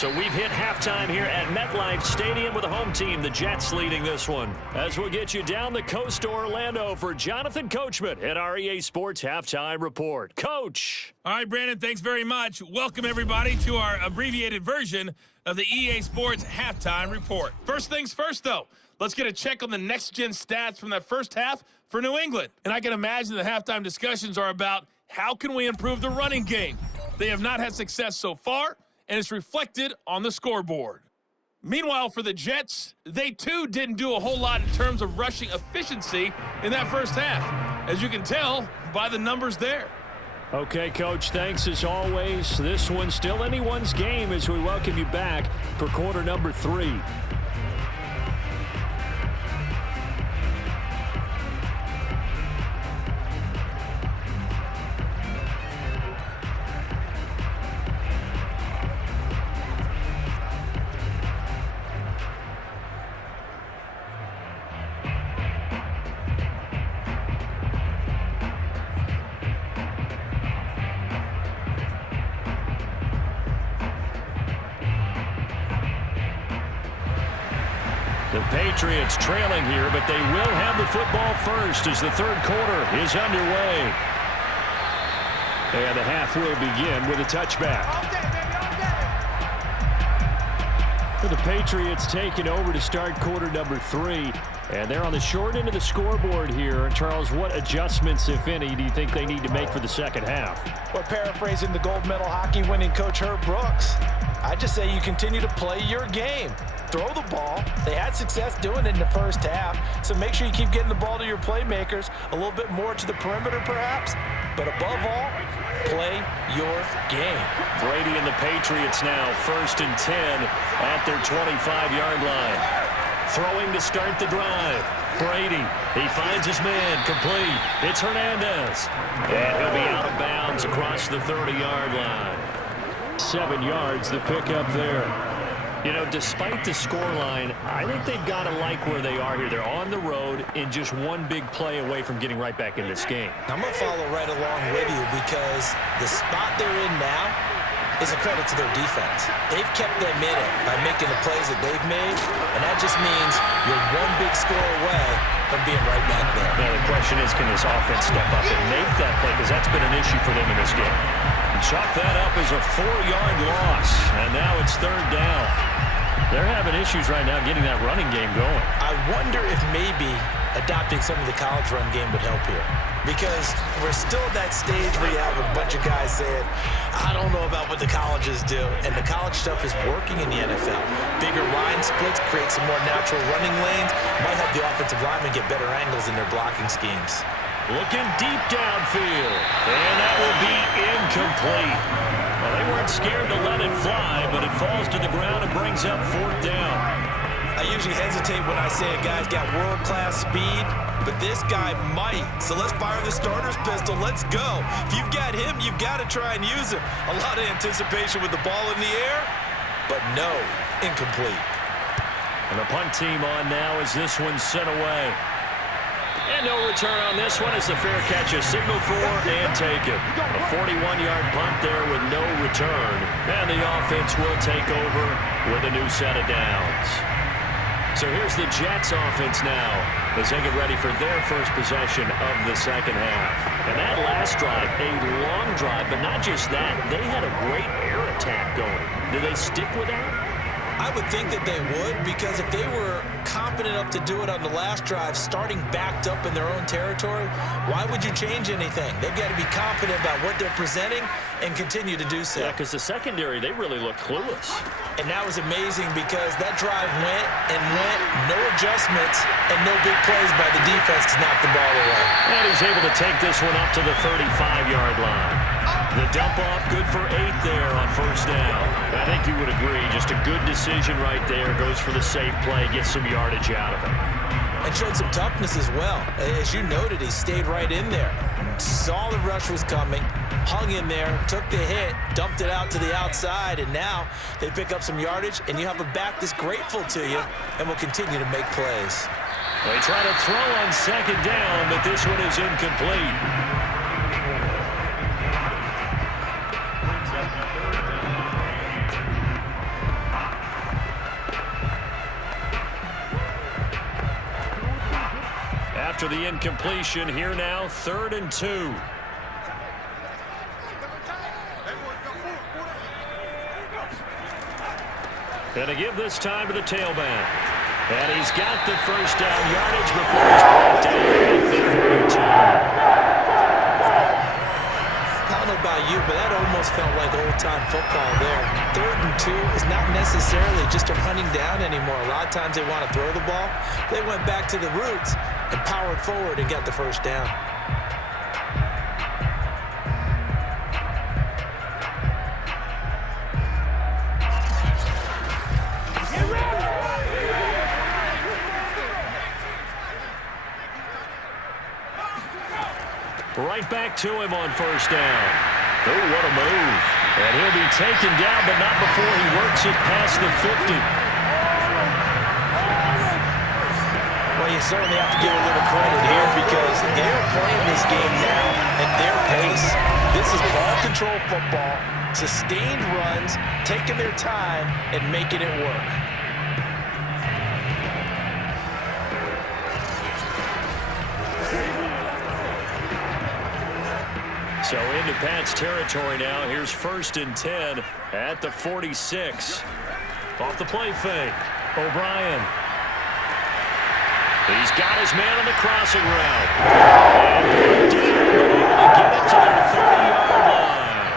So we've hit halftime here at MetLife Stadium with the home team, the Jets, leading this one. As we'll get you down the coast to Orlando for Jonathan Coachman at our EA Sports Halftime Report. Coach. All right, Brandon, thanks very much. Welcome, everybody, to our abbreviated version of the EA Sports Halftime Report. First things first, though. Let's get a check on the next-gen stats from that first half for New England. And I can imagine the halftime discussions are about how can we improve the running game. They have not had success so far, and it's reflected on the scoreboard. Meanwhile, for the Jets, they too didn't do a whole lot in terms of rushing efficiency in that first half, as you can tell by the numbers there. Okay, Coach, thanks as always. This one's still anyone's game as we welcome you back for quarter number 3. The Patriots trailing here, but they will have the football first as the third quarter is underway. And the half will begin with a touchback. The Patriots taking over to start quarter number 3. And they're on the short end of the scoreboard here. And Charles, what adjustments, if any, do you think they need to make for the second half? Well, paraphrasing the gold medal hockey winning coach Herb Brooks, I just say you continue to play your game. Throw the ball. They had success doing it in the first half, so make sure you keep getting the ball to your playmakers, a little bit more to the perimeter perhaps, but above all, play your game. Brady and the Patriots now 1st and 10 at their 25-yard line. Throwing to start the drive. Brady, he finds his man, complete. It's Hernandez. And he'll be out of bounds across the 30-yard line. 7 yards, the pickup there. You know, despite the scoreline, I think they've got to like where they are here. They're on the road and just one big play away from getting right back in this game. I'm going to follow right along with you because the spot they're in now is a credit to their defense. They've kept them in it by making the plays that they've made, and that just means you're one big score away from being right back there. Now, the question is, can this offense step up and make that play? Because that's been an issue for them in this game. Chalk that up as a 4-yard loss, and now it's 3rd down. They're having issues right now getting that running game going. I wonder if maybe adopting some of the college run game would help here. Because we're still at that stage where you have a bunch of guys saying, I don't know about what the colleges do. And the college stuff is working in the NFL. Bigger line splits, create some more natural running lanes, might help the offensive linemen get better angles in their blocking schemes. Looking deep downfield, and that will be incomplete. Well, they weren't scared to let it fly, but it falls to the ground and brings up 4th down. I usually hesitate when I say a guy's got world-class speed, but this guy might. So let's fire the starter's pistol. Let's go. If you've got him, you've got to try and use him. A lot of anticipation with the ball in the air, but no, incomplete. And the punt team on now as this one's sent away. And no return on this one as the fair catch is signaled for and taken. A 41-yard punt there with no return. And the offense will take over with a new set of downs. So here's the Jets offense now as they get ready for their first possession of the second half. And that last drive, a long drive, but not just that. They had a great air attack going. Do they stick with that? I would think that they would, because if they were confident enough to do it on the last drive, starting backed up in their own territory, why would you change anything? They've got to be confident about what they're presenting and continue to do so. Yeah, because the secondary, they really look clueless. And that was amazing because that drive went and went, no adjustments, and no big plays by the defense to knock the ball away. And he's able to take this one up to the 35-yard line. The dump off, good for 8 there on 1st down. I think you would agree, just a good decision right there. Goes for the safe play, gets some yardage out of it. And showed some toughness as well. As you noted, he stayed right in there. Saw the rush was coming, hung in there, took the hit, dumped it out to the outside, and now they pick up some yardage, and you have a back that's grateful to you and will continue to make plays. They try to throw on 2nd down, but this one is incomplete. after the incompletion. Here now, 3rd and 2. And to give this time to the tailback. And he's got the first down yardage before he's brought down at the 42. I don't know about you, but that almost felt like old-time football there. 3rd and 2 is not necessarily just a running down anymore. A lot of times they want to throw the ball. They went back to the roots and powered forward and got the first down. Right back to him on first down. Oh, what a move. And he'll be taken down, but not before he works it past the 50. Well, you certainly have to give a little credit here because they're playing this game now at their pace. This is ball control football, sustained runs, taking their time and making it work. So into Pat's territory now. Here's 1st and 10 at the 46. Off the play fake. O'Brien. He's got his man on the crossing route. And able to get it to their 30-yard line.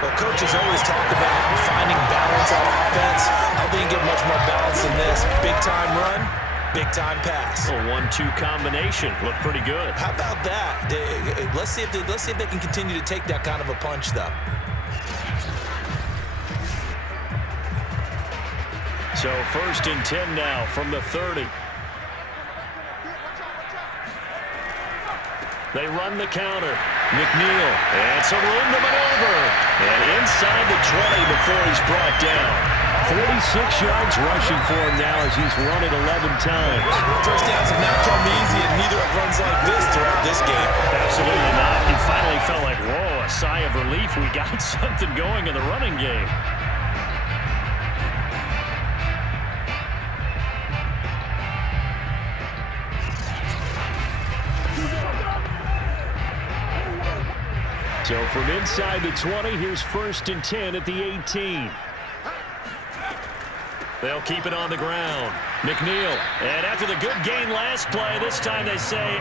Well, coaches always talk about finding balance on offense. I don't think you get much more balance than this. Big-time run, big-time pass. A 1-2 combination. Looked pretty good. How about that? Let's see if they can continue to take that kind of a punch, though. So 1st and 10 now from the 30. They run the counter. McNeil. And some room to maneuver. And inside the 20 before he's brought down. 46 yards rushing for him now as he's run it 11 times. First downs have not come easy, and neither have runs like this throughout this game. Absolutely not. He finally felt like, whoa, a sigh of relief. We got something going in the running game. So from inside the 20, here's 1st and 10 at the 18. They'll keep it on the ground. McNeil. And after the good gain last play, this time they say,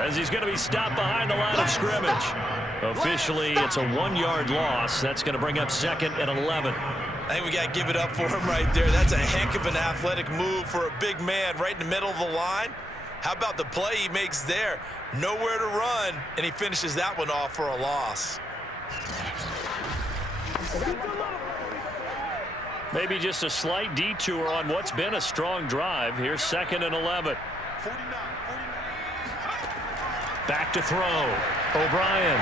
as he's going to be stopped behind the line of scrimmage. Officially, it's a 1-yard loss. That's going to bring up 2nd and 11. I think we got to give it up for him right there. That's a heck of an athletic move for a big man right in the middle of the line. How about the play he makes there? Nowhere to run, and he finishes that one off for a loss. Maybe just a slight detour on what's been a strong drive. Here's 2nd and 11. Back to throw. O'Brien.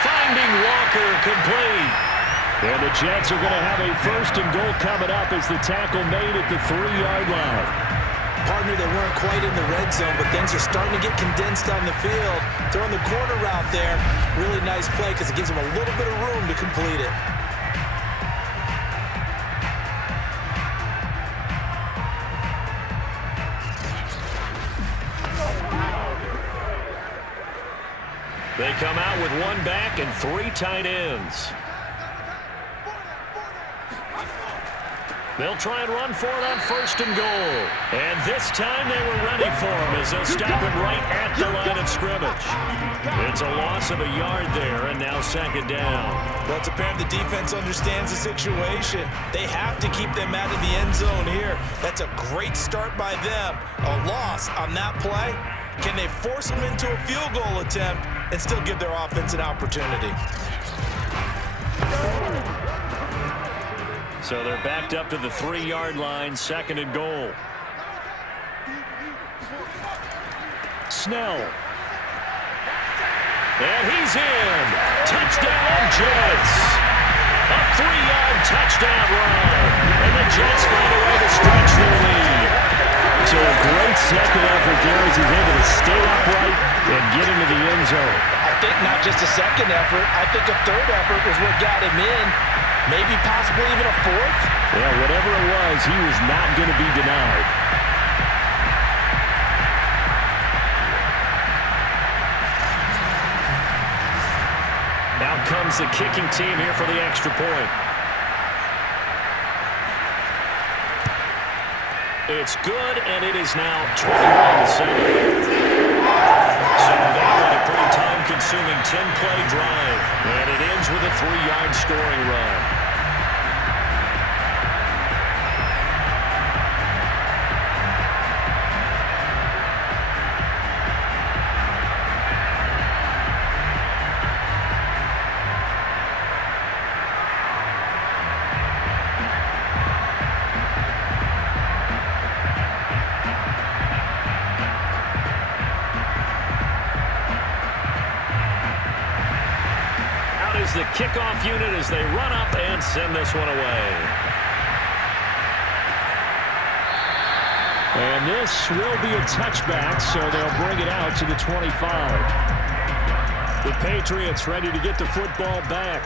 Finding Walker complete. And the Jets are going to have a 1st and goal coming up as the tackle made at the 3-yard line. Partner, they weren't quite in the red zone, but things are starting to get condensed on the field. Throwing the corner route there, really nice play because it gives them a little bit of room to complete it. They come out with 1 back and 3 tight ends. They'll try and run for it on 1st and goal. And this time they were ready for him as they'll stop him right at the line of scrimmage. It's a loss of a yard there, and now 2nd down. Well, it's apparent the defense understands the situation. They have to keep them out of the end zone here. That's a great start by them. A loss on that play. Can they force them into a field goal attempt and still give their offense an opportunity? So they're backed up to the 3-yard line, 2nd and goal. Snell. And he's in. Touchdown, Jets. A 3-yard touchdown run. And the Jets find a way to stretch their lead. So a great second effort there as he's able to stay upright and get into the end zone. I think not just a second effort. I think a 3rd effort was what got him in. Maybe possibly even a 4th. Yeah, whatever it was, he was not going to be denied. comes the kicking team here for the extra point. It's good, and it is now 21-7. So that was a pretty time-consuming 10-play drive, and it ends with a 3-yard scoring run. The kickoff unit as they run up and send this one away. And this will be a touchback, so they'll bring it out to the 25. The Patriots ready to get the football back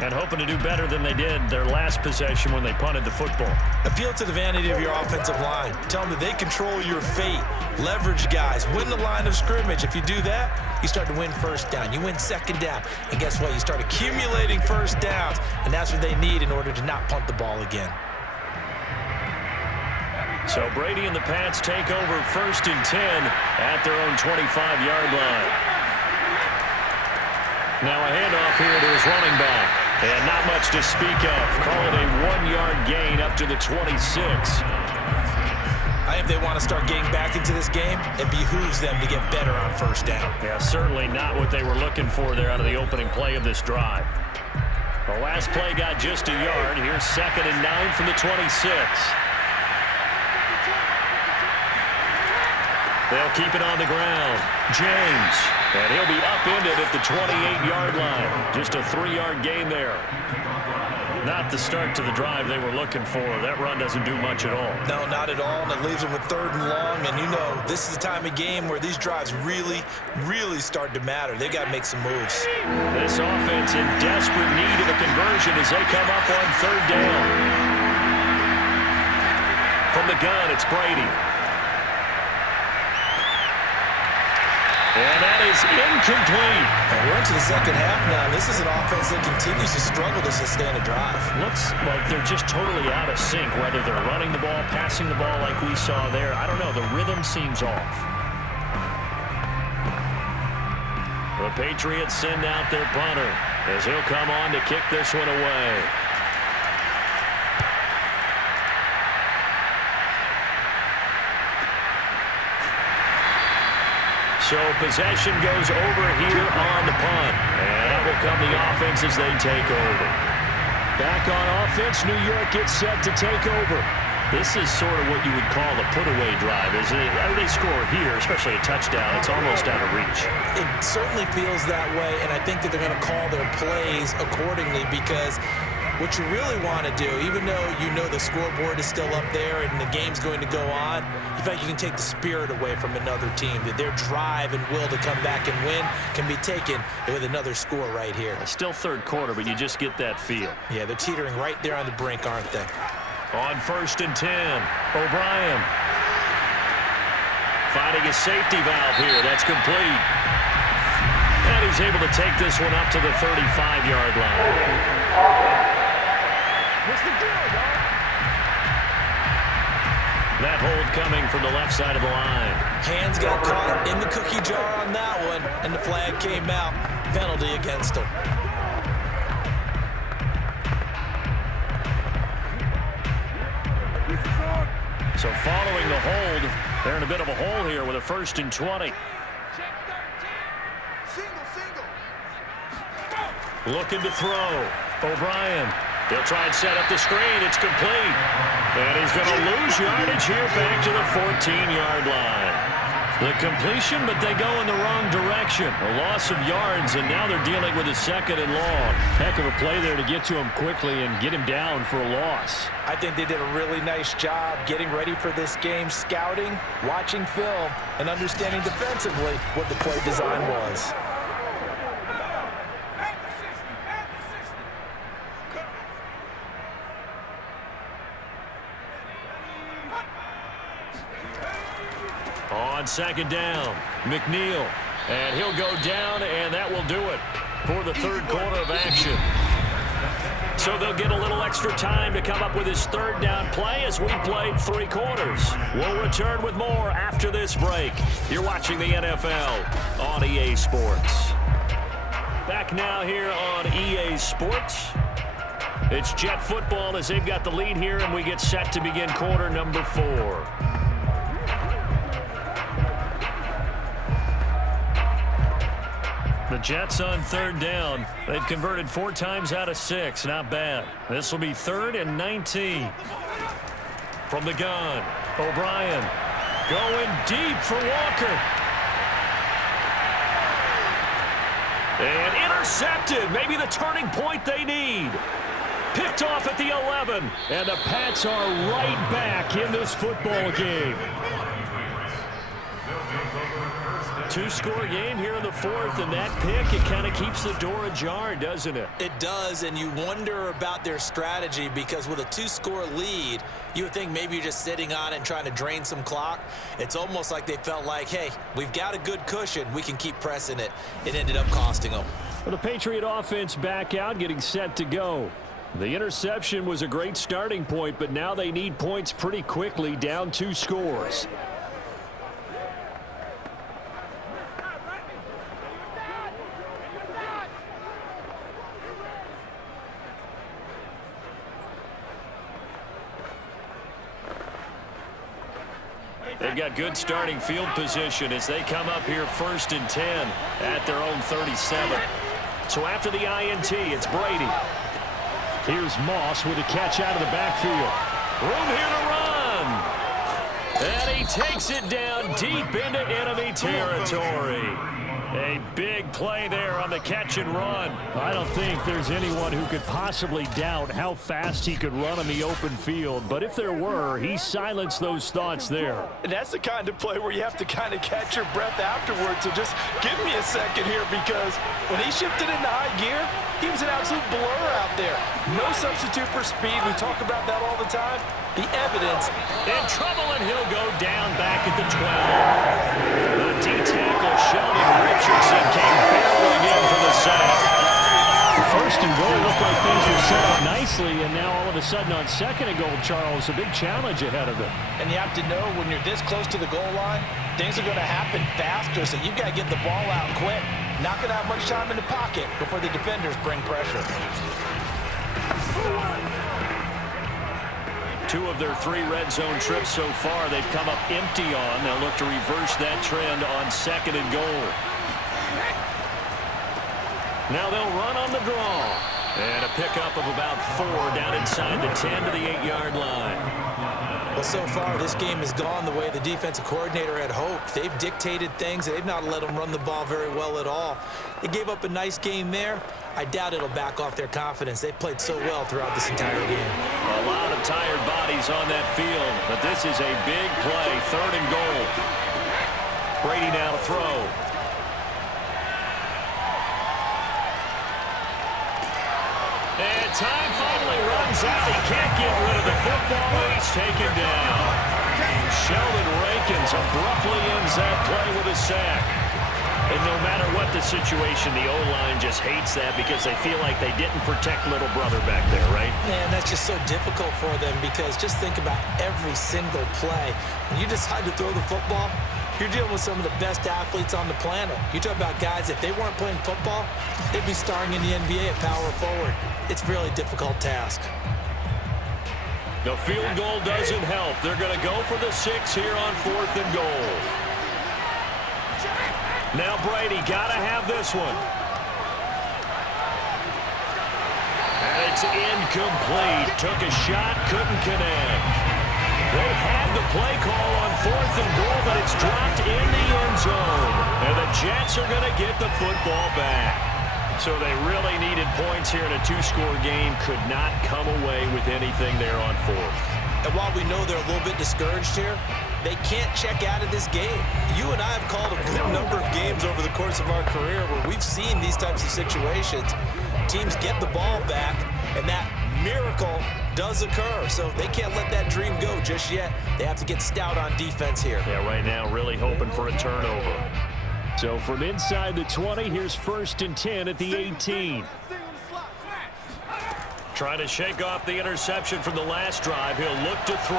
and hoping to do better than they did their last possession when they punted the football. Appeal to the vanity of your offensive line. Tell them that they control your fate. Leverage guys. Win the line of scrimmage. If you do that, you start to win first down. You win second down. And guess what? You start accumulating first downs. And that's what they need in order to not punt the ball again. So Brady and the Pats take over 1st and 10 at their own 25-yard line. Now a handoff here to his running back. And not much to speak of. Call it a 1-yard gain up to the 26. I think if they want to start getting back into this game, it behooves them to get better on first down. Yeah, certainly not what they were looking for there out of the opening play of this drive. The last play got just a yard. Here's 2nd and 9 from the 26. They'll keep it on the ground. James. And he'll be upended at the 28-yard line. Just a 3-yard gain there. Not the start to the drive they were looking for. That run doesn't do much at all. No, not at all, and it leaves them with 3rd and long. And you know, this is the time of game where these drives really, really start to matter. They've got to make some moves. This offense in desperate need of a conversion as they come up on 3rd down. From the gun, it's Brady. And that is incomplete. And we're into the second half now. This is an offense that continues to struggle to sustain a drive. Looks like they're just totally out of sync, whether they're running the ball, passing the ball like we saw there. I don't know. The rhythm seems off. The Patriots send out their punter as he'll come on to kick this one away. So possession goes over here on the punt. And that will come the offense as they take over. Back on offense, New York gets set to take over. This is sort of what you would call a put-away drive, isn't it? After they score here, especially a touchdown, it's almost out of reach. It certainly feels that way, and I think that they're going to call their plays accordingly because what you really want to do, even though you know the scoreboard is still up there and the game's going to go on, you feel like you can take the spirit away from another team, that their drive and will to come back and win can be taken with another score right here. It's still 3rd quarter, but you just get that feel. Yeah, they're teetering right there on the brink, aren't they? On 1st and 10, O'Brien. Finding a safety valve here. That's complete. And he's able to take this one up to the 35-yard line. That hold coming from the left side of the line. Hands got caught in the cookie jar on that one, and the flag came out. Penalty against him. So following the hold, they're in a bit of a hole here with a 1st and 20. Looking to throw. O'Brien. He'll try and set up the screen. It's complete. And he's going to lose yardage here back to the 14-yard line. The completion, but they go in the wrong direction. A loss of yards, and now they're dealing with a 2nd and long. Heck of a play there to get to him quickly and get him down for a loss. I think they did a really nice job getting ready for this game, scouting, watching film, and understanding defensively what the play design was. On 2nd down, McNeil. And he'll go down, and that will do it. for the third quarter of action. So they'll get a little extra time to come up with his third down play as we played 3 quarters. We'll return with more after this break. You're watching the NFL on EA Sports. Back now here on EA Sports. It's Jet football as they've got the lead here, and we get set to begin quarter number 4. The Jets on third down. They've converted 4 times out of 6. Not bad. This will be 3rd and 19. From the gun, O'Brien going deep for Walker. And intercepted. Maybe the turning point they need. Picked off at the 11. And the Pats are right back in this football game. 2-score game here in the 4th, and that pick, it kind of keeps the door ajar, doesn't it? It does, and you wonder about their strategy because with a 2-score lead, you would think maybe you're just sitting on it and trying to drain some clock. It's almost like they felt like, hey, we've got a good cushion. We can keep pressing it. It ended up costing them. Well, the Patriot offense back out, getting set to go. The interception was a great starting point, but now they need points pretty quickly, down 2 scores. They've got good starting field position as they come up here 1st and 10 at their own 37. So after the INT, it's Brady. Here's Moss with a catch out of the backfield. Room here to run. And he takes it down deep into enemy territory. A big play there on the catch and run. I don't think there's anyone who could possibly doubt how fast he could run on the open field. But if there were, he silenced those thoughts there. And that's the kind of play where you have to kind of catch your breath afterwards. So just give me a second here, because when he shifted into high gear, he was an absolute blur out there. No substitute for speed. We talk about that all the time. The evidence. In trouble, and he'll go down back at the 12. The D-tackle, Sheldon Richardson, came barreling in for the sack. 1st and goal looked like things were set up nicely, and now all of a sudden on 2nd and goal, Charles, a big challenge ahead of them. And you have to know when you're this close to the goal line, things are going to happen faster, so you've got to get the ball out quick. Not going to have much time in the pocket before the defenders bring pressure. 2 of their 3 red zone trips so far, they've come up empty on. They'll look to reverse that trend on 2nd and goal. Now they'll run on the draw. And a pickup of about 4 down inside the 10 to the 8-yard line. Well, so far, this game has gone the way the defensive coordinator had hoped. They've dictated things. They've not let them run the ball very well at all. They gave up a nice game there. I doubt it'll back off their confidence. They've played so well throughout this entire game. A lot of tired bodies on that field, but this is a big play, 3rd and goal. Brady now to throw. And time finally runs out. He can't get rid of the football. He's taken down. Sheldon Rankins abruptly ends that play with a sack. And no matter what the situation, the O-line just hates that because they feel like they didn't protect little brother back there, right? Man, that's just so difficult for them because just think about every single play. When you decide to throw the football, you're dealing with some of the best athletes on the planet. You talk about guys, if they weren't playing football, they'd be starring in the NBA at power forward. It's a really difficult task. The field goal doesn't help. They're going to go for the 6 here on 4th and goal. Now Brady got to have this one. And it's incomplete. Took a shot, couldn't connect. They had the play call on 4th and goal, but it's dropped in the end zone. And the Jets are going to get the football back. So they really needed points here in a 2-score game. Could not come away with anything there on 4th. And while we know they're a little bit discouraged here, they can't check out of this game. You and I have called a good number of games over the course of our career where we've seen these types of situations. Teams get the ball back, and that miracle does occur. So they can't let that dream go just yet. They have to get stout on defense here. Yeah, right now really hoping for a turnover. So from inside the 20, here's 1st and 10 at the 18. Trying to shake off the interception from the last drive. He'll look to throw.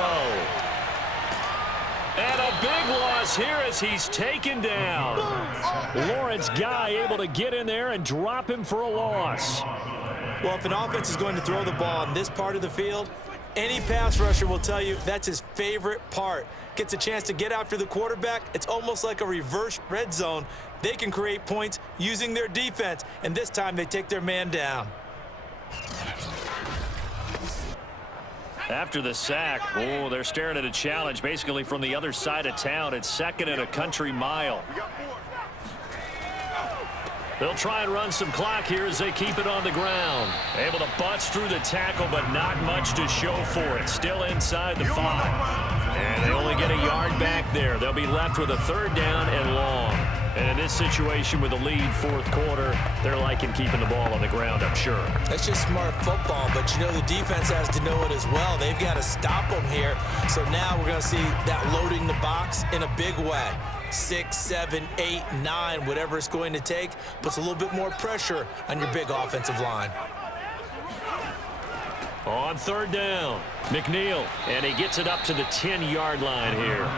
And a big loss here as he's taken down. Lawrence Guy able to get in there and drop him for a loss. Well, if an offense is going to throw the ball on this part of the field, any pass rusher will tell you that's his favorite part. Gets a chance to get after the quarterback. It's almost like a reverse red zone. They can create points using their defense, and this time they take their man down. After the sack, oh, they're staring at a challenge basically from the other side of town. It's 2nd and a country mile. They'll try and run some clock here as they keep it on the ground. Able to bust through the tackle, but not much to show for it. Still inside the 5. And they only get a yard back there. They'll be left with a 3rd down and long. And in this situation with a lead 4th quarter, they're liking keeping the ball on the ground, I'm sure. That's just smart football, but you know the defense has to know it as well. They've got to stop them here. So now we're going to see that loading the box in a big way. 6, 7, 8, 9, whatever it's going to take, puts a little bit more pressure on your big offensive line. On 3rd down, McNeil, and he gets it up to the 10-yard line here.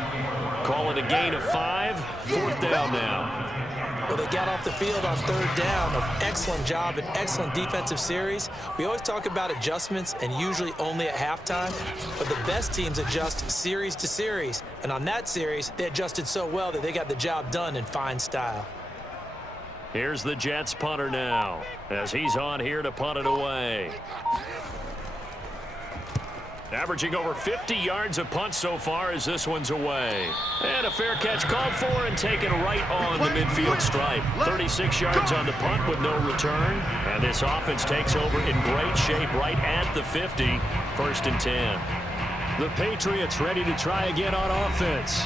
Call it a gain of 5, 4th down now. Well, they got off the field on 3rd down. An excellent job, an excellent defensive series. We always talk about adjustments and usually only at halftime, but the best teams adjust series to series. And on that series, they adjusted so well that they got the job done in fine style. Here's the Jets punter now as he's on here to punt it away. Averaging over 50 yards a punt so far as this one's away. And a fair catch called for and taken right on the midfield stripe. 36 yards on the punt with no return. And this offense takes over in great shape right at the 50. 1st and 10. The Patriots ready to try again on offense.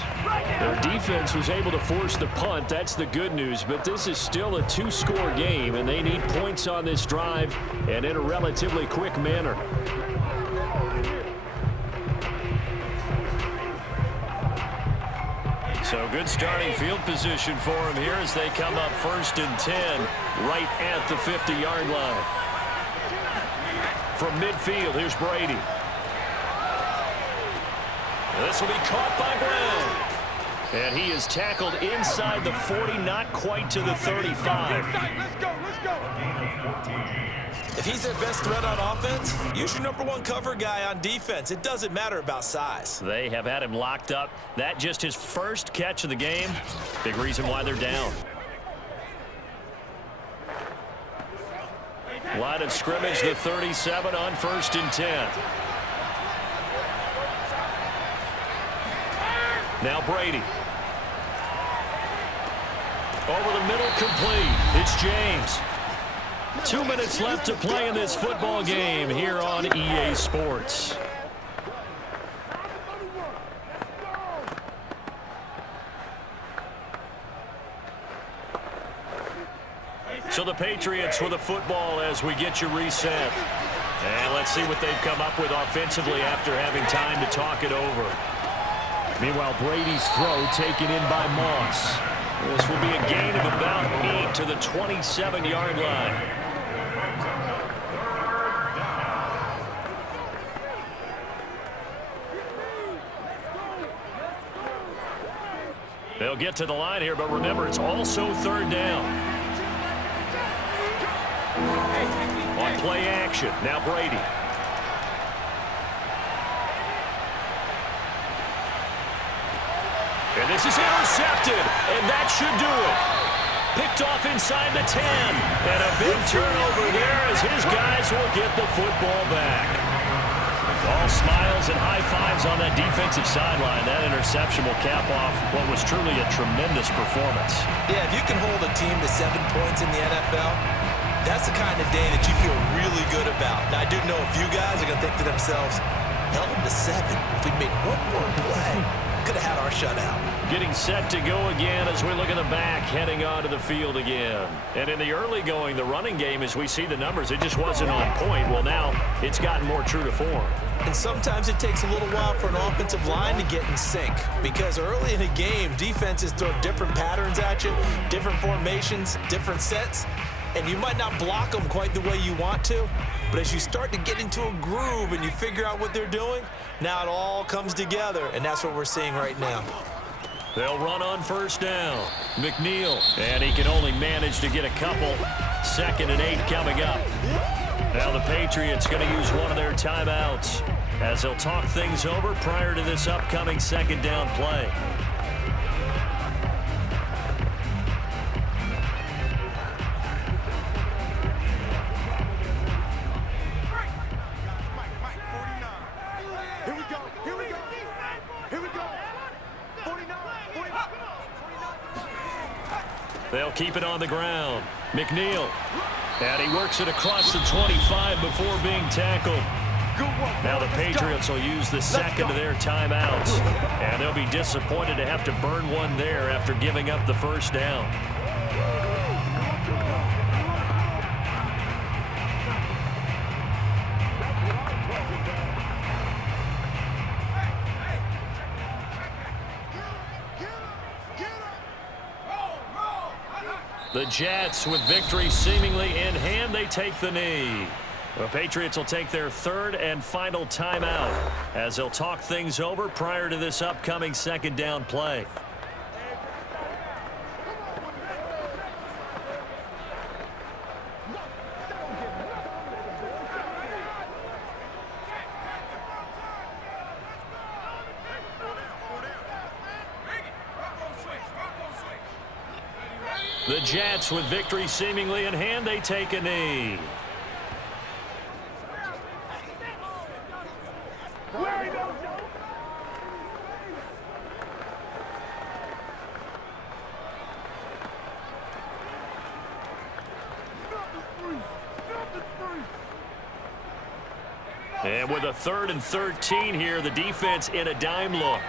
Their defense was able to force the punt. That's the good news. But this is still a 2-score game, and they need points on this drive and in a relatively quick manner. So good starting field position for them here as they come up 1st and 10 right at the 50-yard line. From midfield, here's Brady. This will be caught by Brown. And he is tackled inside the 40, not quite to the 35. Let's go. If he's their best threat on offense, use your #1 cover guy on defense. It doesn't matter about size. They have had him locked up. That just his first catch of the game. Big reason why they're down. Line of scrimmage, the 37 on 1st and 10. Now Brady. Over the middle, complete. It's James. 2 minutes left to play in this football game here on EA Sports. So the Patriots with a football as we get you reset. And let's see what they've come up with offensively after having time to talk it over. Meanwhile, Brady's throw taken in by Moss. This will be a gain of about 8 to the 27-yard line. They'll get to the line here, but remember, it's also 3rd down. On play action, now Brady. And this is intercepted, and that should do it. Picked off inside the 10, and a big turnover there as his guys will get the football back. All smiles and high fives on that defensive sideline. That interception will cap off what was truly a tremendous performance. Yeah, if you can hold a team to 7 points in the NFL, that's the kind of day that you feel really good about. Now, I do know a few guys are going to think to themselves, held them to 7. If we made one more play, could have had our shutout. Getting set to go again as we look at the back, heading onto the field again. And in the early going, the running game, as we see the numbers, it just wasn't on point. Well, now it's gotten more true to form. And sometimes it takes a little while for an offensive line to get in sync, because early in a game, defenses throw different patterns at you, different formations, different sets, and you might not block them quite the way you want to. But as you start to get into a groove and you figure out what they're doing, now it all comes together, and that's what we're seeing right now. They'll run on first down. McNeil, and he can only manage to get a couple. 2nd and 8 coming up. Now the Patriots going to use one of their timeouts as they'll talk things over prior to this upcoming 2nd down play. They'll keep it on the ground. McNeil. And he works it across the 25 before being tackled. Now the Patriots will use the second of their timeouts. And they'll be disappointed to have to burn one there after giving up the first down. The Jets, with victory seemingly in hand, they take the knee. The Patriots will take their 3rd and final timeout as they'll talk things over prior to this upcoming 2nd down play. The Jets, with victory seemingly in hand, they take a knee. And with a 3rd and 13 here, the defense in a dime look.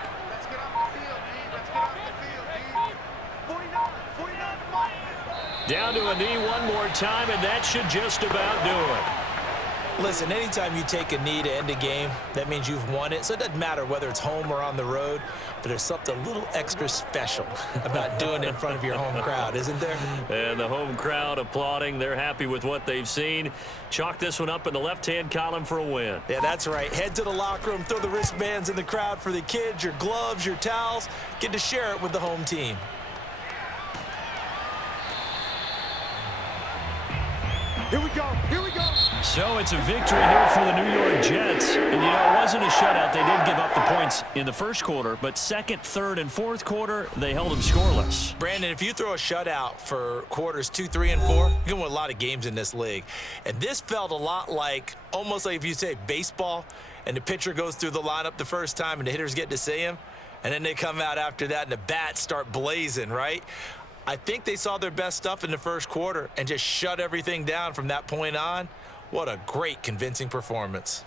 Down to a knee one more time, and that should just about do it. Listen, anytime you take a knee to end a game, that means you've won it. So it doesn't matter whether it's home or on the road, but there's something a little extra special about doing it in front of your home crowd, isn't there? And the home crowd applauding. They're happy with what they've seen. Chalk this one up in the left-hand column for a win. Yeah, that's right. Head to the locker room, throw the wristbands in the crowd for the kids, your gloves, your towels. Get to share it with the home team. Here we go. Here we go. So it's a victory here for the New York Jets. And, you know, it wasn't a shutout. They did give up the points in the first quarter, but 2nd, 3rd, and 4th quarter, they held them scoreless. Brandon, if you throw a shutout for quarters 2, 3, and 4, you're going to win a lot of games in this league. And this felt a lot like, almost like if you say baseball, and the pitcher goes through the lineup the first time and the hitters get to see him, and then they come out after that and the bats start blazing, right? I think they saw their best stuff in the first quarter and just shut everything down from that point on. What a great, convincing performance.